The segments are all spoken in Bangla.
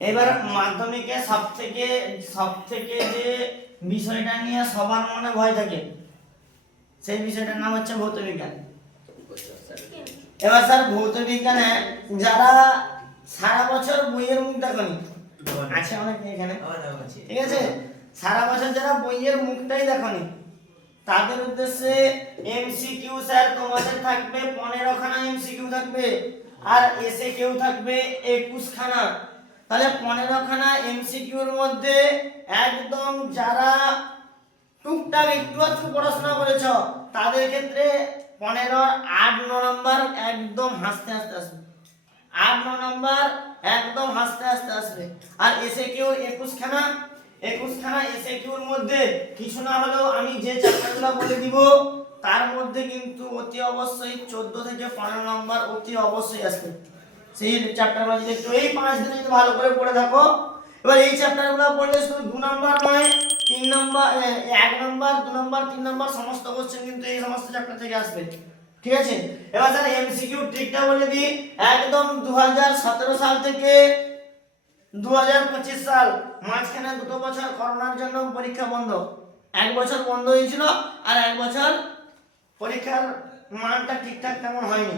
এবার মাধ্যমিকে সবথেকে যে বিষয়টা নিয়ে সবার মনে ভয় থাকে সেই বিষয়টার নাম হচ্ছে ভৌত বিজ্ঞান। এবার স্যার ভৌত বিজ্ঞানে যারা সারা বছর বইয়ের মুখ দেখনি আছে অনেকে এখানে, ঠিক আছে, সারা বছর যারা বইয়ের মুখটাই দেখনি তাদের উদ্দেশ্যে এমসিকিউ স্যার তোমাদের থাকবে 15 খানা এমসিকিউ থাকবে আর এসে কেউ থাকবে 21 খানা। তাহলে 15 খানা এমসিকিউর মধ্যে একদম যারা টুকটাক একটু একটু পড়াশোনা করেছ তাদের ক্ষেত্রে 15 8-9 নাম্বার একদম হাসতে হাসতে আসবে, 8-9 নাম্বার একদম হাসতে হাসতে আসবে। আর এসে কেউ 21 খানা এসে কিউর মধ্যে কিছু না হলেও আমি যে চ্যাপ্টারগুলো বলে দিব তার মধ্যে কিন্তু অতি অবশ্যই 14 থেকে 15 নাম্বার অতি অবশ্যই আসবে। সেই চ্যাপ্টারগুলো যদি একটু এই 5 দিনে যদি ভালো করে পড়ে থাকো, এবার এই চ্যাপ্টারগুলো পড়লে শুধু 2 নাম্বার নয় 3 নাম্বার 1 নাম্বার 2 নাম্বার 3 নাম্বার সমস্ত কোশ্চেন কিন্তু এই সমস্ত চ্যাপ্টার থেকে আসবে, ঠিক আছে। এবার স্যার এমসিকিউ ট্রিকটা বলে দিই, একদম 2017 সাল থেকে 2025 সাল মাঝখানে 2 বছর করোনার জন্য পরীক্ষা বন্ধ, 1 বছর বন্ধ হয়েছিল আর 1 বছর পরীক্ষার মানটা ঠিকঠাক তেমন হয়নি,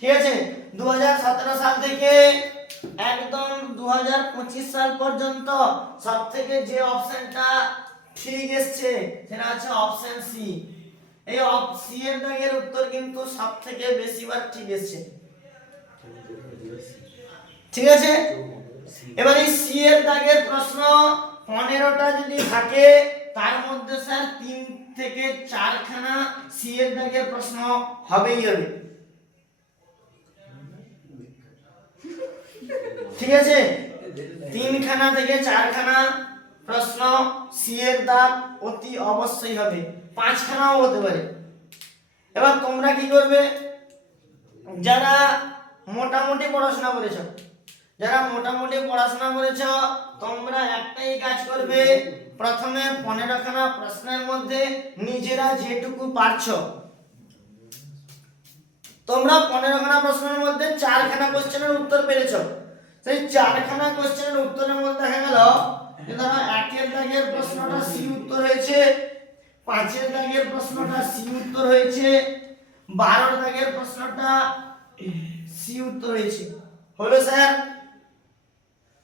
ঠিক আছে। 2017 সাল থেকে একদম 2025 সাল পর্যন্ত সবথেকে যে অপশনটা ঠিক এসছে সেটা হচ্ছে অপশন সি। এই সি এর দাগের উত্তর কিন্তু সবথেকে বেশিবার ঠিক এসছে, ঠিক আছে। এবার এই সি এর দাগের প্রশ্ন 15টা যদি থাকে তার মধ্যে স্যার 3 থেকে 4 খানা সি এর দাগের প্রশ্ন হবেই হবে, ঠিক আছে। 3 খানা থেকে 4 খানা প্রশ্ন সি এর দাগ অতি অবশ্যই হবে, 5 খানাও হতে পারে। এবার তোমরা কি করবে, যারা মোটামুটি পড়াশোনা করেছো তোমরা একটাই কাজ করবে, প্রথমে 15 খানা প্রশ্নের মধ্যে নিজেরা যেটুকু পারছো, তোমরা 15 খানা প্রশ্নের মধ্যে 4 খানা কোশ্চেনের উত্তর পেরেছো, সেই 4 খানা কোশ্চেনের উত্তরের মধ্যে দেখা গেল যে ধরো 1 এর দাগের প্রশ্নটা সি উত্তর হয়েছে, 5 এর দাগের প্রশ্নটা সি উত্তর হয়েছে, 12 এর দাগের প্রশ্নটা সি উত্তর হয়েছে, হলো স্যার।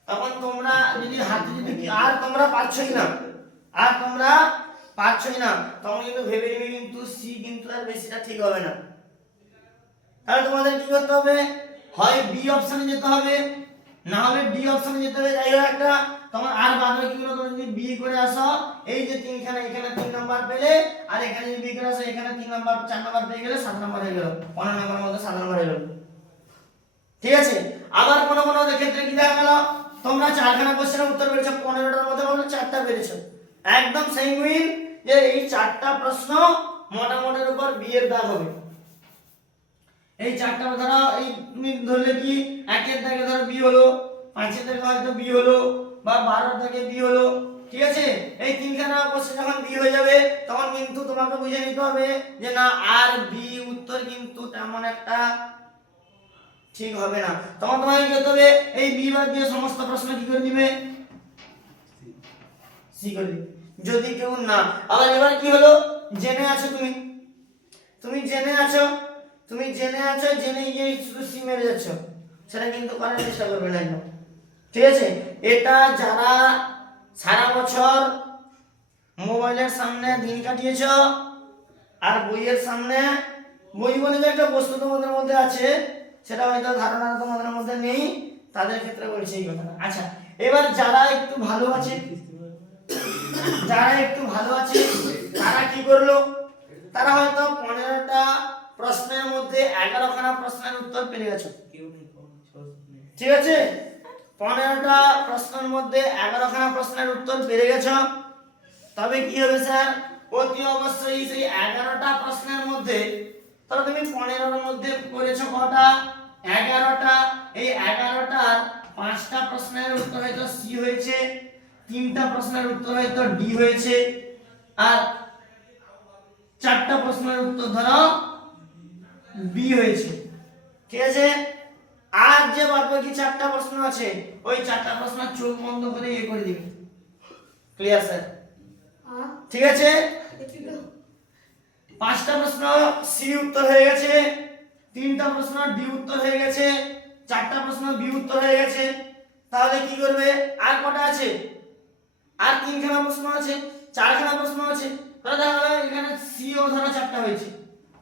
তখন তোমরা যদি হাতে যদি আর তোমরা পারছই না তখন কিন্তু ভেবে নিবে কিন্তু সি কিন্তু আর বেশিটা ঠিক হবে না। তাহলে তোমাদের কি করতে হবে, হয় বি অপশনে যেতে হবে না হলে ডি অপশনে যেতে হবে, যাই হোক একটা। তোমার আর বাদবাকিগুলো তোমরা যদি বি করে আসো, এই যে 3 খানা এখানে 3 নাম্বার পেলে আর এখানে যদি বি করে আসো এখানে 3 নাম্বার 4 নাম্বার পেয়ে গেলে 7 নাম্বার হয়ে গেল, 15 নাম্বারের মধ্যে 7 নাম্বার হয়ে গেল, ঠিক আছে। আবার কোন ক্ষেত্রে কি দেখা গেল তোমরা 4 খানা কোশ্চেনের উত্তর পেরেছো, 15টার মধ্যে বলো 4টা পেরেছো, একদম সেম উইন যে এই 4টা প্রশ্ন মোটামুটির উপর বি এর দাগ হবে। এই 4টা ধরো এই তুমি ধরলে কি 1 এর দাগে ধরো বি হলো, 5 এর দাগে হয়তো বি হলো বা 12 এর দাগে বি হলো, ঠিক আছে। এই 3 খানা কোশ্চেন যখন বি হয়ে যাবে তখন কিন্তু তোমাকে বুঝে নিতে হবে যে না আর বি উত্তর কিন্তু তেমন একটা ঠিক হবে না, তখন তোমাকে কি করতে হবে, এই বি বাদ দিয়ে সমস্ত প্রশ্ন কি করে দিবে, সি করে দিবে। যদি কেউ না আবার এবার কি হলো, জেনে আছো তুমি জেনে আছো জেনে গিয়ে শুধু সি মেরে যাচ্ছ, সেটা কিন্তু করার চেষ্টা করবে না একদম, ঠিক আছে। এটা যারা সারা বছর মোবাইলের সামনে দিন কাটিয়েছ আর বইয়ের সামনে, বই বলে যে একটা বস্তু তোমাদের মধ্যে আছে সেটা হয়তো ধারণা তোমাদের মধ্যে নেই, তাদের ক্ষেত্রে বলছি এই কথা। আচ্ছা, এবার যারা একটু ভালো আছে তারা কি করলো, তারা হয়তো 15টা প্রশ্নের মধ্যে 11 খানা প্রশ্নের উত্তর পেয়ে গেছো, ঠিক আছে। 15টা প্রশ্নের মধ্যে 11 খানা প্রশ্নের উত্তর পেয়ে গেছো, তবে কি হবে স্যার, অতি অবশ্যই সেই 11টা প্রশ্নের মধ্যে তাহলে তুমি 15 এর মধ্যে করেছো কটা, 11টা, এই 11টার 5টা প্রশ্নের উত্তর হয়তো সি হয়েছে, 3টা প্রশ্নের উত্তর হয়তো ডি হয়েছে আর 4টা প্রশ্নের উত্তর ধরো বি হয়েছে, ঠিক আছে। আর যে বাকি 4টা প্রশ্ন আছে ওই 4টা প্রশ্ন চোখ বন্ধ করে করে দিবি। Clear sir? ঠিক আছে, 5টা প্রশ্ন সি উত্তর হয়ে গেছে, 3টা প্রশ্ন ডি উত্তর হয়ে গেছে, 4টা প্রশ্ন বি উত্তর হয়ে গেছে। তাহলে কি করবে? আর কটা আছে? আর 3খানা প্রশ্ন আছে, 4খানা প্রশ্ন আছে। তাহলে এখানে সি ও ধরো 4টা হয়েছে,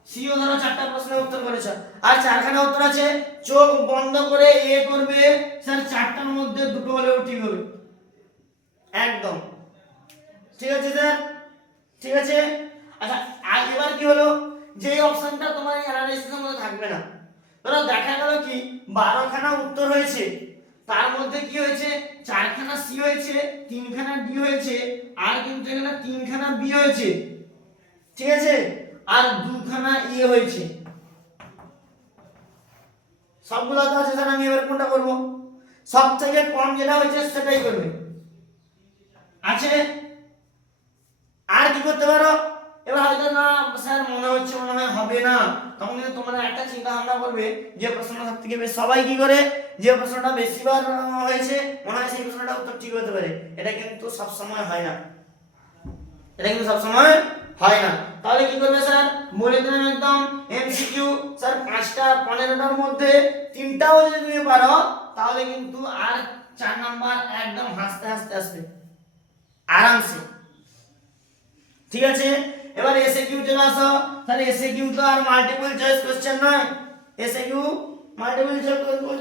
সি ও ধরো 4টা প্রশ্নের উত্তর করেছে, আর 4খানা উত্তর আছে। চোখ বন্ধ করে করবে স্যার, 4টার মধ্যে দুটো হলেও ঠিক হবে একদম। ঠিক আছে স্যার? ঠিক আছে। আচ্ছা, আর এবার কি হলো, যে অপশনটা তোমার এই অ্যানালাইসিসের মধ্যে থাকবে না, ধরো দেখা গেল কি 12খানা উত্তর হয়েছে, তার মধ্যে কি হয়েছে 4খানা সি হয়েছে, 3খানা ডি হয়েছে, আর কিন্তু এখানে 3খানা বি হয়েছে। ঠিক আছে, আর 2খানা এ হয়েছে। সবগুলো তো আছে স্যার, আমি এবার কোনটা করব? সবথেকে কম যেটা হয়েছে সেটাই করবে। আছে আর কি করতে পারো? এবার হয়তো না স্যার মনে হচ্ছে মনে হয় হবে না, তখন কিন্তু তোমরা একটা চিন্তা ভাবনা করবে যে প্রশ্নটা সবথেকে বেশি সবাই কি করে, যে প্রশ্নটা বেশিবার হয়েছে মনে হয় সেই প্রশ্নটা উত্তর ঠিক হতে পারে। এটা কিন্তু সব সময় হয় না, এটা কিন্তু সব সময় হয় না। তাহলে কি করবে স্যার? বলে দিলাম একদম এমসিকিউ স্যার 5টা 15টার মধ্যে 3টাও যদি তুমি পারো তাহলে কিন্তু আর 4 নাম্বার একদম হাসতে হাসতে আসবে আরামসে। ঠিক আছে, এবার এসএকিউ চলে আসো। তাহলে এসএকিউ তো আর মাল্টিপল চয়েস কোশ্চেন নয়, এসএকিউ মাল্টিপল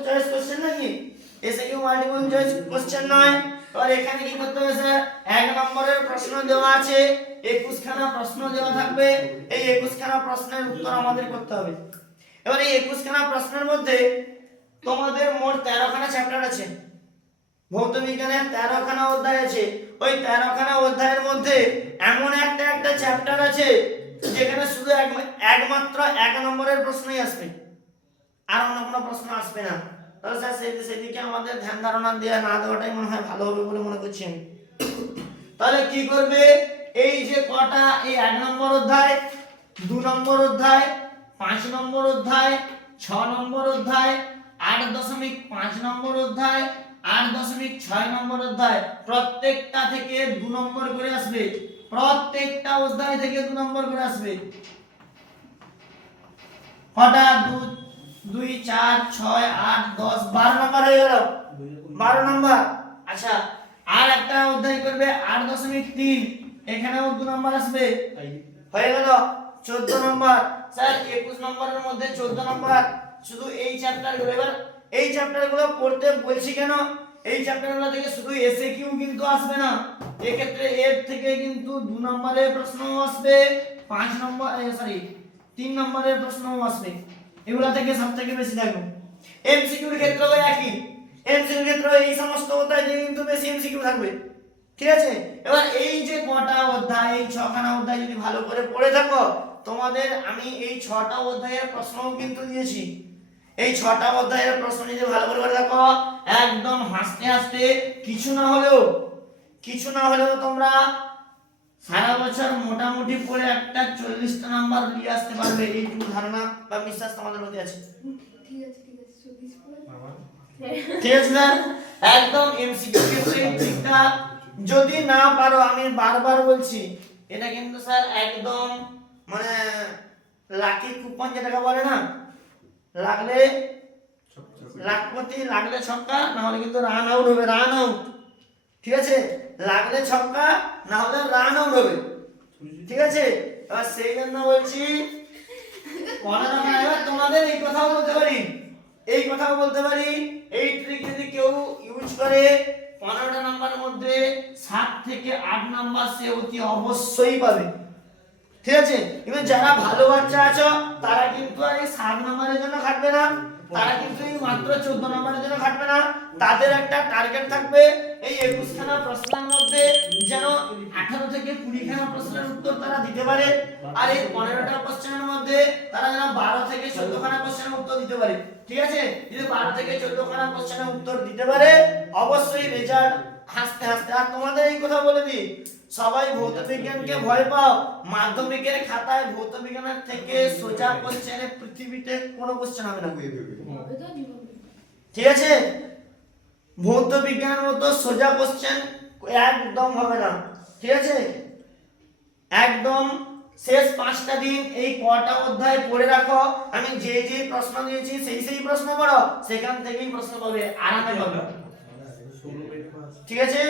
চয়েস কোশ্চেন নাকি? এসএকিউ মাল্টিপল চয়েস কোশ্চেন নয়। এবার এখানে কি করতে হবে স্যার? 1 নম্বরের প্রশ্ন দেওয়া আছে, 21খানা প্রশ্ন দেওয়া থাকবে, এই 21খানা প্রশ্নের উত্তর আমাদের করতে হবে। এবার এই 21খানা প্রশ্নের মধ্যে তোমাদের মোট 13খানা চ্যাপ্টার আছে, ভৌত বিজ্ঞানের 13খানা অধ্যায় আছে। ওই 13খানা অধ্যায়ের মধ্যে এমন একটা চ্যাপ্টার আছে যেখানে শুধু একমাত্র 1 নম্বরের প্রশ্নই আসবে, আর অন্য কোনো প্রশ্ন আসবে না। তাহলে স্যার সেদিকে আমাদের ধ্যান ধারণা দেওয়া না দেওয়াটাই মনে হয় ভালো হবে বলে মনে করছি আমি। তাহলে কি করবে? এই যে কটা, এই 1 নম্বর অধ্যায়, 2 নম্বর অধ্যায়, 5 নম্বর অধ্যায়, 6 নম্বর অধ্যায়, 8.5 নম্বর অধ্যায়, 8.6 নম্বর অধ্যায়, প্রত্যেকটা থেকে 2 নম্বর করে আসবে, প্রত্যেকটা অধ্যায় থেকে 2 নম্বর করে আসবে। কটা? 2 4 6 8 10 12 নম্বর হয়ে গেল, 12 নম্বর। আচ্ছা, আর একটা অধ্যায় করবে 8.3, এখানেও 2 নম্বর আসবে, হয়ে গেল 14 নম্বর। স্যার 21 নম্বরের মধ্যে 14 নম্বর শুধু এই চ্যাপ্টারগুলো। এবার এই চ্যাপ্টারগুলো পড়তে বলছি কেন? এই চ্যাপ্টারগুলো থেকে শুধু এসএকিউ কিন্তু আসবে না, এই ক্ষেত্রে এর থেকে কিন্তু 2 নম্বরের প্রশ্নও আসবে, 5 নম্বর 3 নম্বরের প্রশ্নও আসবে। এগুলা থেকে সবথেকে বেশি থাকবে। এমসিকিউর ক্ষেত্রেও একই, এমসিকিউর ক্ষেত্রেও এই সমস্ত অধ্যায় থেকে কিন্তু বেশি এমসিকিউ থাকবে। ঠিক আছে, এবার এই যে কটা অধ্যায়, এই 6খানা অধ্যায় যদি ভালো করে পড়ে থাকো, তোমাদের আমি এই 6টা অধ্যায়ের প্রশ্নও কিন্তু দিয়েছি। এই 6টা অধ্যায়ের প্রশ্ন যদি ভালো করে পড়ে থাকো, একদম হাসতে হাসতে কিছু না হলেও তোমরা সারা বছর মোটামুটি পড়ে একটা 40টা নাম্বার নিয়ে আসতে পারবে, এইটুকু ধারণা বা বিশ্বাস তোমাদের মধ্যে আছে। ঠিক আছে স্যার, একদম এমসিকিউ ক্ষেত্রে ঠিকটা যদি না পারো, আমি বারবার বলছি, এটা কিন্তু স্যার একদম মানে লাকি কুপন যেটাকে বলে না, লাগলে লাখপতি, লাগলে ছক্কা, না হলে কিন্তু রান আউট হবে, রান আউট। ঠিক আছে, লাগলে ছক্কা, না হলে রান আউট হবে। ঠিক আছে, এবার সেই জন্য বলছি 15 নম্বর। এবার তোমাদের এই কথাও বলতে পারি, এই ট্রিক যদি কেউ ইউজ করে 15টা নাম্বারের মধ্যে 7 থেকে 8 নাম্বার সে অতি অবশ্যই পাবে। ঠিক আছে, কিন্তু যারা ভালো বাচ্চা আছো তারা কিন্তু আর এই 7 নম্বরের জন্য খাটবে না, তারা কিন্তু এই মাত্র 14 নম্বরের জন্য খাটবে না। তাদের একটা টার্গেট থাকবে এই 21খানা প্রশ্নের মধ্যে যেন 18 থেকে 20খানা প্রশ্নের উত্তর তারা দিতে পারে, আর এই 15টা কোশ্চেনের মধ্যে তারা যেন 12 থেকে 14খানা কোশ্চেনের উত্তর দিতে পারে। ঠিক আছে, যদি 12 থেকে 14খানা কোশ্চেনের উত্তর দিতে পারে, অবশ্যই রেজাল্ট হাসতে হাসতে। আর তোমাদের এই কথা বলে দিই, সবাই ভৌত বিজ্ঞানকে ভয় পাও, মাধ্যমিকের খাতায় ভৌত বিজ্ঞানের থেকে সোজা কোশ্চেনে পৃথিবীতে কোনো কোশ্চেন হবে না। ঠিক আছে? ভৌত বিজ্ঞানের মতো সোজা কোশ্চেন একদম হবে না, ঠিক আছে? একদম শেষ 5টা দিন এই কটা অধ্যায় পড়ে রাখো, আমি যে যে প্রশ্ন দিয়েছি সেই প্রশ্ন পড়ো, সেখান থেকেই প্রশ্ন পাবে, আরামে পাবে, ঠিক আছে?